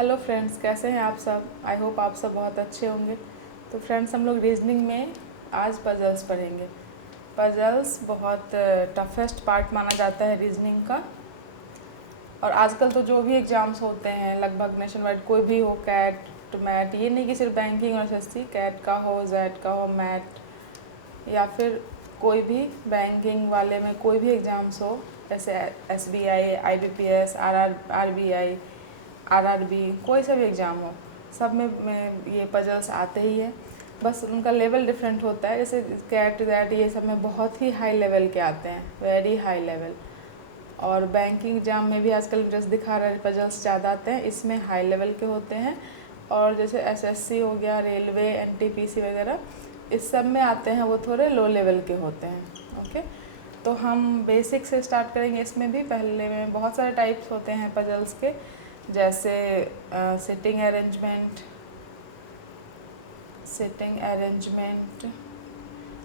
Hello friends, कैसे हैं आप सब। आई होप आप सब बहुत अच्छे होंगे। तो फ्रेंड्स, हम लोग रीजनिंग में आज पजल्स पढ़ेंगे। पजल्स बहुत टफेस्ट पार्ट माना जाता है रीजनिंग का। और आजकल तो जो भी एग्ज़ाम्स होते हैं लगभग नेशन वाइड, कोई भी हो, कैट मैट, ये नहीं कि सिर्फ बैंकिंग और एसएससी, कैट का हो, जेट का हो, मैट या फिर कोई भी बैंकिंग वाले में कोई भी एग्ज़ाम्स हो, जैसे एसबीआई, आईबीपीएस, आरबीआई, आरआरबी, कोई सा भी एग्ज़ाम हो, सब में ये पजल्स आते ही है। बस उनका लेवल डिफरेंट होता है। जैसे कैट वैट ये सब में बहुत ही हाई लेवल के आते हैं, वेरी हाई लेवल। और बैंकिंग एग्जाम में भी आजकल इंटरेस्ट दिखा रहे हैं, पजल्स ज़्यादा आते हैं, इसमें हाई लेवल के होते हैं। और जैसे एसएससी हो गया, रेलवे, एनटीपीसी वगैरह, इस सब में आते हैं वो थोड़े लो लेवल के होते हैं। ओके, तो हम बेसिक से स्टार्ट करेंगे। इसमें भी पहले में बहुत सारे टाइप्स होते हैं पजल्स के, जैसे सिटिंग अरेंजमेंट।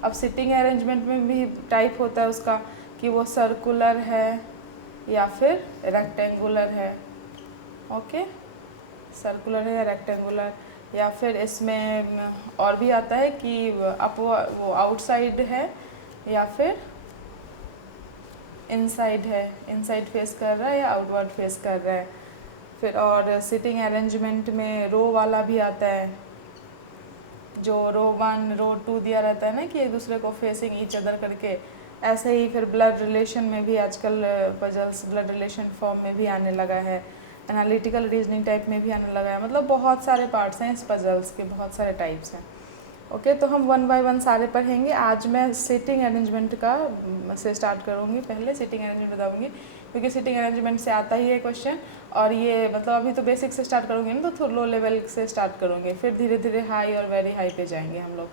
अब सिटिंग अरेंजमेंट में भी टाइप होता है उसका कि वो सर्कुलर है या फिर रेक्टेंगुलर है। ओके, सर्कुलर है या रेक्टेंगुलर, या फिर इसमें और भी आता है कि अप वो आउटसाइड है या फिर इनसाइड है, इनसाइड फेस कर रहा है या आउटवर्ड फेस कर रहा है। फिर और सिटिंग अरेंजमेंट में रो वाला भी आता है, जो रो 1 रो 2 दिया रहता है ना कि एक दूसरे को फेसिंग ईच अदर करके। ऐसे ही फिर ब्लड रिलेशन में भी आजकल पजल्स ब्लड रिलेशन फॉर्म में भी आने लगा है, एनालिटिकल रीजनिंग टाइप में भी आने लगा है। मतलब बहुत सारे पार्ट्स हैं इस पजल्स के, बहुत सारे टाइप्स हैं। ओके, तो हम 1 बाय 1 सारे पढ़ेंगे। आज मैं सिटिंग अरेंजमेंट का से स्टार्ट करूँगी। पहले सिटिंग अरेंजमेंट बताऊँगी क्योंकि सिटिंग अरेंजमेंट से आता ही है क्वेश्चन। और ये मतलब अभी तो बेसिक से स्टार्ट करूँगी ना, तो थोड़ा लो लेवल से स्टार्ट करूँगी, फिर धीरे धीरे हाई और वेरी हाई पे जाएंगे हम लोग।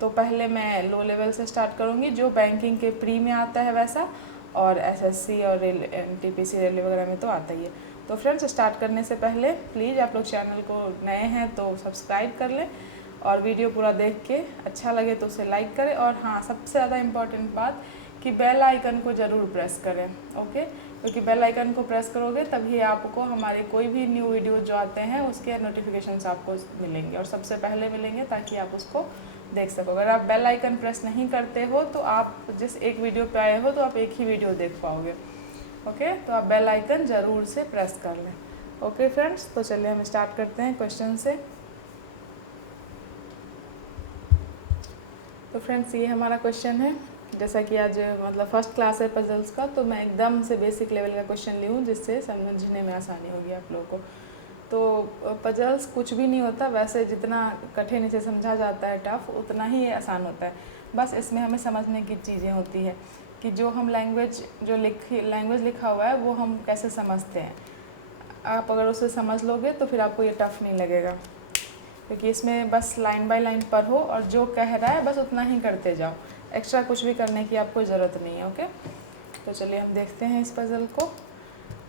तो पहले मैं लो लेवल से स्टार्ट करूँगी, जो बैंकिंग के प्री में आता है वैसा, और एसएससी और एनटीपीसी रेलवे वगैरह में तो आता ही है। तो फ्रेंड्स, स्टार्ट करने से पहले प्लीज़ आप लोग चैनल को नए हैं तो सब्सक्राइब कर लें, और वीडियो पूरा देख के अच्छा लगे तो उसे लाइक करें। और हाँ, सबसे ज़्यादा इम्पॉर्टेंट बात कि बेल आइकन को ज़रूर प्रेस करें। ओके, क्योंकि बेल आइकन को प्रेस करोगे तभी आपको हमारे कोई भी न्यू वीडियो जो आते हैं उसके नोटिफिकेशंस आपको मिलेंगे, और सबसे पहले मिलेंगे, ताकि आप उसको देख सको। अगर आप बेल आइकन प्रेस नहीं करते हो तो आप जिस एक वीडियो पे आए हो तो आप एक ही वीडियो देख पाओगे। ओके, तो आप बेल आइकन ज़रूर से प्रेस कर लें। ओके फ्रेंड्स, तो चलिए हम स्टार्ट करते हैं क्वेश्चन से। तो फ्रेंड्स, ये हमारा क्वेश्चन है। जैसा कि आज मतलब फर्स्ट क्लास है पजल्स का, तो मैं एकदम से बेसिक लेवल का क्वेश्चन ली हूँ जिससे समझने में आसानी होगी आप लोगों को। तो पजल्स कुछ भी नहीं होता, वैसे जितना कठिन इसे समझा जाता है टफ, उतना ही ये आसान होता है। बस इसमें हमें समझने की चीज़ें होती है कि जो हम लैंग्वेज लिखा हुआ है वो हम कैसे समझते हैं। आप अगर उसे समझ लोगे तो फिर आपको ये टफ नहीं लगेगा, क्योंकि इसमें बस लाइन बाय लाइन पढ़ो और जो कह रहा है बस उतना ही करते जाओ, एक्स्ट्रा कुछ भी करने की आपको ज़रूरत नहीं है। ओके, तो चलिए हम देखते हैं इस पजल को।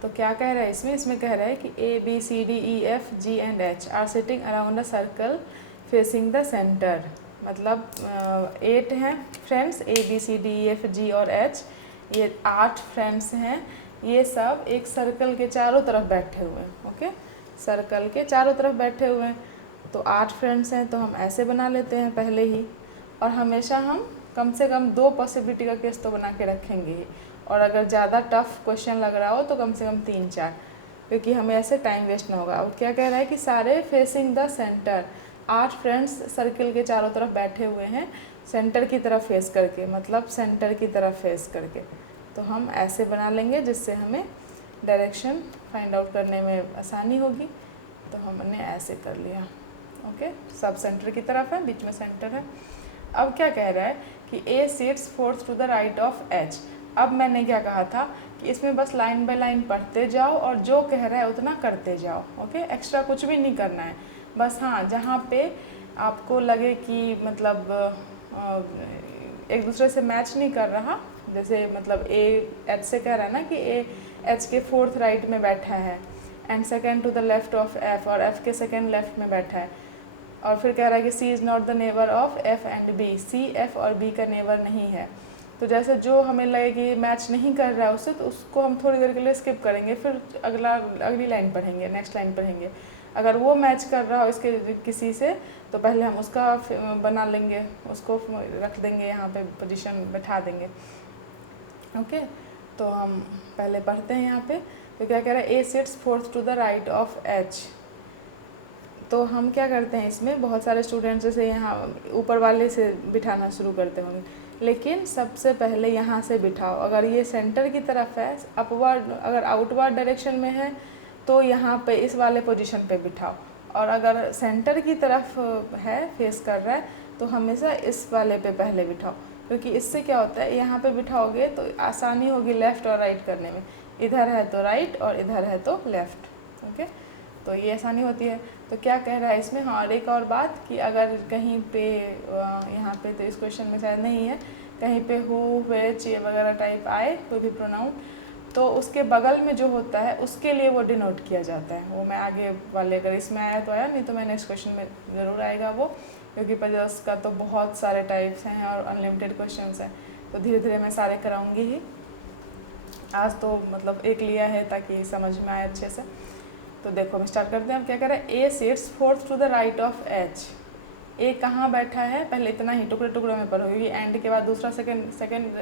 तो क्या कह रहा है इसमें कह रहा है कि A B C D E F G and H are sitting around a circle facing the centre. मतलब 8 हैं friends, A B C D E F G और H, ये 8 फ्रेंड्स हैं। ये सब एक सर्कल के चारों तरफ बैठे हुए हैं। ओके, सर्कल के चारों तरफ बैठे हुए हैं। तो 8 फ्रेंड्स हैं, तो हम ऐसे बना लेते हैं पहले ही। और हमेशा हम कम से कम 2 पॉसिबिलिटी का केस तो बना के रखेंगे ही, और अगर ज़्यादा टफ क्वेश्चन लग रहा हो तो कम से कम 3-4, क्योंकि हमें ऐसे टाइम वेस्ट ना होगा। और क्या कह रहा है कि सारे facing the centre, 8 friends circle के चारों तरफ बैठे हुए हैं सेंटर की तरफ फेस करके, मतलब सेंटर की तरफ फेस करके। तो हम ऐसे बना लेंगे जिससे हमें डायरेक्शन फाइंड आउट करने में आसानी होगी। तो हमने ऐसे कर लिया। ओके, सब सेंटर की तरफ है, बीच में सेंटर है। अब क्या कह रहा है कि A sits fourth to the right of H। अब मैंने क्या कहा था कि इसमें बस लाइन बाय लाइन पढ़ते जाओ और जो कह रहा है उतना करते जाओ। ओके, एक्स्ट्रा कुछ भी नहीं करना है। बस हाँ, जहाँ पे आपको लगे कि मतलब एक दूसरे से मैच नहीं कर रहा, जैसे मतलब A H से कह रहा है ना कि A H के फोर्थ राइट में बैठा है, and second to the left of F, और F के सेकेंड लेफ्ट में बैठा है। और फिर कह रहा है कि C is not the neighbour of F and B, C F और B का नेबर नहीं है। तो जैसे जो हमें लगे कि मैच नहीं कर रहा है उससे, तो उसको हम थोड़ी देर के लिए स्किप करेंगे, फिर अगली लाइन पढ़ेंगे, नेक्स्ट लाइन पढ़ेंगे। अगर वो मैच कर रहा हो इसके किसी से, तो पहले हम उसका बना लेंगे, उसको रख देंगे यहाँ पे, पोजीशन बैठा देंगे। ओके, तो हम पहले पढ़ते हैं यहाँ पे। तो क्या कह रहा है, A sits fourth to the right of H. तो हम क्या करते हैं इसमें, बहुत सारे स्टूडेंट्स जैसे यहाँ ऊपर वाले से बिठाना शुरू करते होंगे, लेकिन सबसे पहले यहाँ से बिठाओ। अगर ये सेंटर की तरफ है, अपवर्ड अगर आउटवर्ड डायरेक्शन में है तो यहाँ पे इस वाले पोजीशन पे बिठाओ, और अगर सेंटर की तरफ है, फेस कर रहा है, तो हमेशा इस वाले पे पहले बिठाओ, क्योंकि इससे क्या होता है, यहाँ पे बिठाओगे तो आसानी होगी लेफ़्ट और राइट करने में। इधर है तो राइट और इधर है तो लेफ़्ट। ओके, तो ये आसानी होती है। तो क्या कह रहा है इसमें, हाँ, और एक और बात कि अगर कहीं पे यहाँ पे तो इस क्वेश्चन में शायद नहीं है, कहीं पे हु, व्हिच, ये वगैरह टाइप आए, कोई भी प्रोनाउन, तो उसके बगल में जो होता है उसके लिए वो डिनोट किया जाता है। वो मैं आगे वाले, अगर इसमें आया तो आया, नहीं तो मैं नेक्स्ट क्वेश्चन में ज़रूर आएगा वो, क्योंकि पजल्स का तो बहुत सारे टाइप्स हैं और अनलिमिटेड क्वेश्चंस हैं, तो धीरे धीरे मैं सारे कराऊंगी ही। आज तो मतलब एक लिया है ताकि समझ में आए अच्छे से। तो देखो हम स्टार्ट करते हैं। हम क्या कह रहे हैं, A sits fourth to the right of H. A कहाँ बैठा है, पहले इतना ही टुकड़े टुकड़े में पढ़ो, क्योंकि एंड के बाद दूसरा सेकंड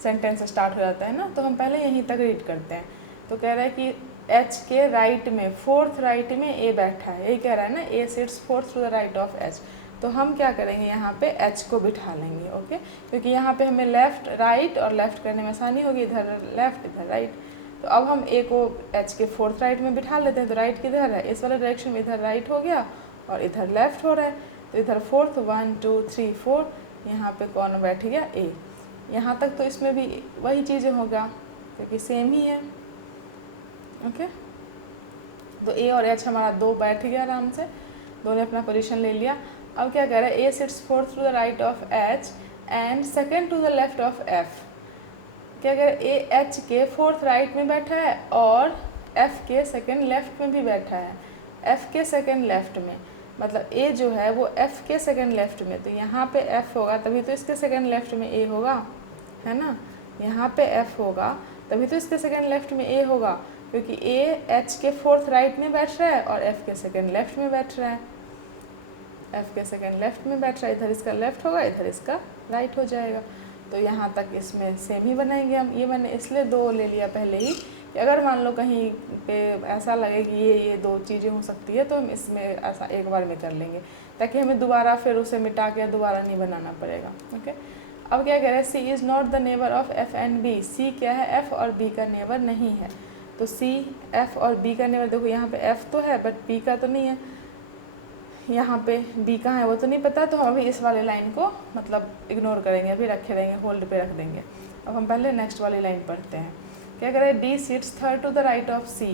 सेंटेंस स्टार्ट हो जाता है ना, तो हम पहले यहीं तक रीड करते हैं। तो कह रहा है कि एच के राइट में, फोर्थ राइट में ए बैठा है, यही कह रहा है ना, A sits fourth to the right of H. तो हम क्या करेंगे, यहाँ पे एच को बिठा लेंगे। ओके, क्योंकि यहाँ पे हमें लेफ़्ट राइट और लेफ़्ट करने में आसानी होगी, इधर लेफ़्ट इधर राइट। तो अब हम ए को एच के फोर्थ राइट में बिठा लेते हैं। तो राइट किधर है, इस वाले डायरेक्शन में, इधर राइट हो गया और इधर लेफ़्ट हो रहा है, तो इधर फोर्थ, 1 2 3 4, यहाँ पे कौन बैठ गया, ए। यहाँ तक तो इसमें भी वही चीज़ें होगा, क्योंकि सेम ही है। ओके, तो ए और एच हमारा दो बैठ गया आराम से, दोनों ने अपना पोजीशन ले लिया। अब क्या कह रहा है, A sits fourth to the right of H and second to the left of F. क्या कह रहा है, ए एच के फोर्थ राइट में बैठा है और एफ के सेकेंड लेफ्ट में भी बैठा है। एफ के सेकेंड लेफ्ट में मतलब ए जो है वो एफ के सेकेंड लेफ्ट में, तो यहाँ पे एफ होगा तभी तो इसके सेकेंड लेफ्ट में ए होगा, है ना। यहाँ पे एफ होगा तभी तो इसके सेकेंड लेफ्ट में ए होगा, क्योंकि ए एच के फोर्थ राइट में बैठ रहा है और एफ के सेकेंड लेफ्ट में बैठ रहा है। एफ के सेकेंड लेफ्ट में बैठ रहा है, इधर इसका लेफ्ट होगा, इधर इसका राइट हो जाएगा। तो यहाँ तक इसमें सेम ही बनाएंगे हम। ये मैंने इसलिए दो ले लिया पहले ही, कि अगर मान लो कहीं पे ऐसा लगे कि ये दो चीज़ें हो सकती है, तो हम इसमें ऐसा एक बार में कर लेंगे, ताकि हमें दोबारा फिर उसे मिटा के दोबारा नहीं बनाना पड़ेगा। ओके, अब क्या कह रहे हैं, C is not the neighbour of F and B. C क्या है, एफ और बी का नेबर नहीं है। तो सी एफ और बी का नेबर, देखो यहाँ पे एफ तो है बट बी का तो नहीं है, यहाँ पे बी कहाँ है वो तो नहीं पता, तो हम अभी इस वाली लाइन को मतलब इग्नोर करेंगे, अभी रखे रहेंगे, होल्ड पे रख देंगे। अब हम पहले नेक्स्ट वाली लाइन पढ़ते हैं। क्या कह रहे हैं, D sits third to the right of C.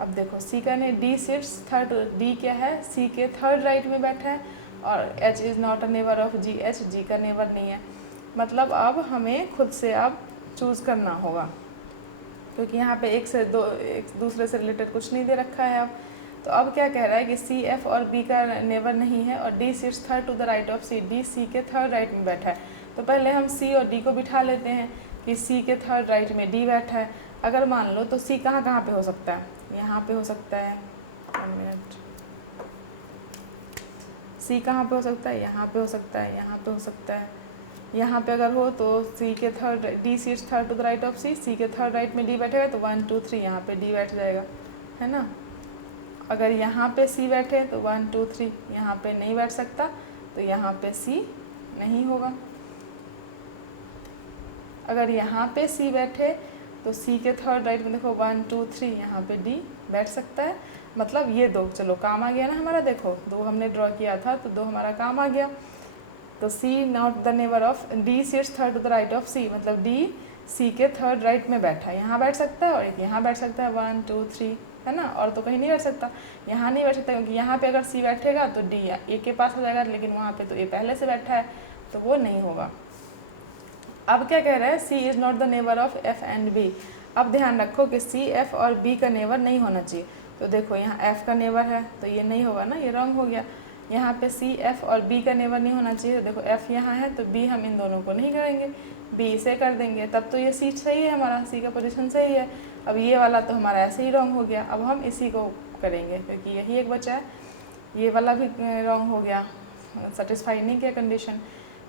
अब देखो सी का नहीं, डी सिट्स थर्ड, डी क्या है, सी के थर्ड राइट में बैठा है, और H is not a neighbour of G, H G का नेबर नहीं है। मतलब अब हमें खुद से अब चूज़ करना होगा, क्योंकि यहाँ पे एक दूसरे से रिलेटेड कुछ नहीं दे रखा है। अब तो अब क्या कह रहा है कि सी एफ और बी का नेबर नहीं है, और D sits third to the right of C. D C के थर्ड राइट में बैठा है, तो पहले हम सी और डी को बिठा लेते हैं कि सी के थर्ड राइट में डी बैठा है। अगर मान लो तो सी कहाँ कहाँ पे हो सकता है, यहाँ पे हो सकता है, 1 मिनट, सी कहाँ पे हो सकता है, यहाँ पे हो सकता है, यहाँ पे हो सकता है। यहाँ पे अगर हो तो सी के third, D sits third to the right of C, C के थर्ड राइट में डी बैठेगा, तो 1 2 3 यहाँ पे डी बैठ जाएगा, है ना। अगर यहाँ पे सी बैठे तो 1 2 3 यहाँ पे नहीं बैठ सकता, तो यहाँ पे सी नहीं होगा। अगर यहाँ पे सी बैठे तो सी के थर्ड राइट में देखो 1 2 3 यहाँ पे डी बैठ सकता है। मतलब ये दो, चलो काम आ गया ना हमारा, देखो दो हमने ड्रॉ किया था तो दो हमारा काम आ गया। तो C not the neighbour of, D sits third to the right of C, मतलब डी सी के थर्ड राइट में बैठा है, यहाँ बैठ सकता है और एक यहाँ बैठ सकता है, 1 2 3, है ना। और तो कहीं नहीं बैठ सकता, यहाँ नहीं बैठ सकता, क्योंकि यहाँ पे अगर सी बैठेगा तो डी ए के पास हो जाएगा, लेकिन वहाँ पे तो ए पहले से बैठा है, तो वो नहीं होगा। अब क्या कह रहा है, C is not the neighbour of F and B. अब ध्यान रखो कि सी एफ और बी का नेबर नहीं होना चाहिए। तो देखो यहाँ एफ का नेबर है तो ये नहीं होगा ना, ये रॉन्ग हो गया। यहाँ पे सी एफ और बी का नेबर नहीं होना चाहिए, तो देखो एफ यहाँ है तो बी हम इन दोनों को नहीं करेंगे, बी से कर देंगे, तब तो ये सी सही है, हमारा सी का पोजीशन सही है। अब ये वाला तो हमारा ऐसे ही रॉन्ग हो गया। अब हम इसी को करेंगे क्योंकि यही एक बचा है, ये वाला भी रॉन्ग हो गया, सेटिस्फाई नहीं किया कंडीशन।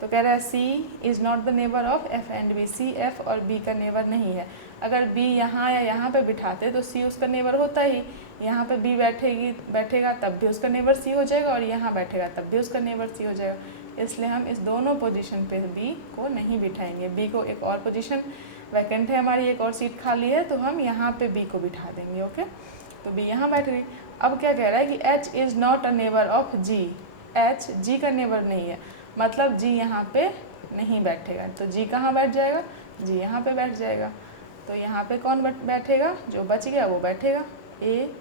तो कह रहा है C is not the neighbour of F and B, C F और बी का नेबर नहीं है। अगर बी यहाँ या यहाँ पे बिठाते तो सी उसका नेबर होता ही, यहाँ पे बी बैठेगा तब भी उसका नेबर सी हो जाएगा, और यहाँ बैठेगा तब भी उसका नेबर सी हो जाएगा। इसलिए हम इस दोनों पोजीशन पे बी को नहीं बिठाएंगे। बी को एक और पोजीशन वैकेंट है हमारी, एक और सीट खाली है, तो हम यहाँ पे बी को बिठा देंगे। ओके, तो बी यहाँ बैठ गई। अब क्या कह रहा है कि H is not a neighbour of G, H G का नेबर नहीं है, मतलब जी यहाँ पे नहीं बैठेगा। तो जी कहाँ बैठ जाएगा, जी यहाँ पे बैठ जाएगा। तो यहाँ पे कौन बैठेगा, जो बच गया वो बैठेगा। A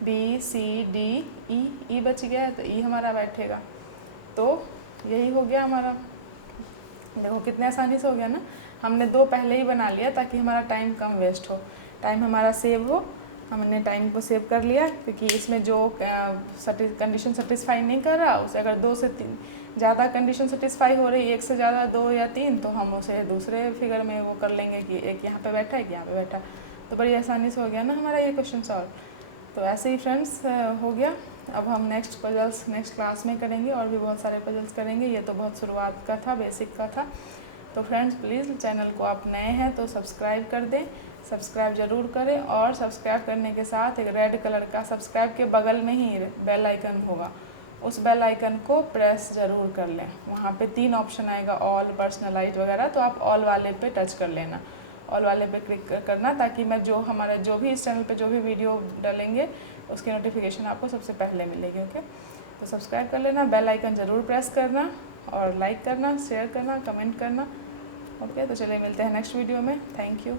B C D E, ई बच गया है तो ई हमारा बैठेगा। तो यही हो गया हमारा। देखो कितने आसानी से हो गया ना, हमने दो पहले ही बना लिया ताकि हमारा टाइम कम वेस्ट हो, टाइम हमारा सेव हो। हमने टाइम को सेव कर लिया क्योंकि इसमें जो कंडीशन सेटिस्फाई नहीं कर रहा उसे अगर 2 से 3 ज़्यादा कंडीशन सेटिस्फाई हो रही, एक से ज़्यादा 2 या 3, तो हम उसे दूसरे फिगर में वो कर लेंगे कि एक यहाँ पे बैठा एक यहाँ पे बैठा। तो बड़ी आसानी से हो गया ना हमारा ये क्वेश्चन सॉल्व। तो ऐसे ही फ्रेंड्स हो गया। अब हम नेक्स्ट पजल्स नेक्स्ट क्लास में करेंगे, और भी बहुत सारे पजल्स करेंगे। ये तो बहुत शुरुआत का था, बेसिक का था। तो फ्रेंड्स प्लीज़ चैनल को आप नए हैं तो सब्सक्राइब कर दें, सब्सक्राइब ज़रूर करें, और सब्सक्राइब करने के साथ एक रेड कलर का सब्सक्राइब के बगल में ही बेल आइकन होगा, उस बेल आइकन को प्रेस ज़रूर कर लें। वहाँ पे 3 ऑप्शन आएगा, ऑल, पर्सनलाइज वगैरह, तो आप ऑल वाले पे टच कर लेना, ऑल वाले पे क्लिक करना, ताकि मैं जो भी इस चैनल पे जो भी वीडियो डालेंगे उसकी नोटिफिकेशन आपको सबसे पहले मिलेगी। ओके, तो सब्सक्राइब कर लेना, बेल आइकन ज़रूर प्रेस करना, और लाइक करना, शेयर करना, कमेंट करना। ओके, तो चलिए मिलते हैं नेक्स्ट वीडियो में। Thank you.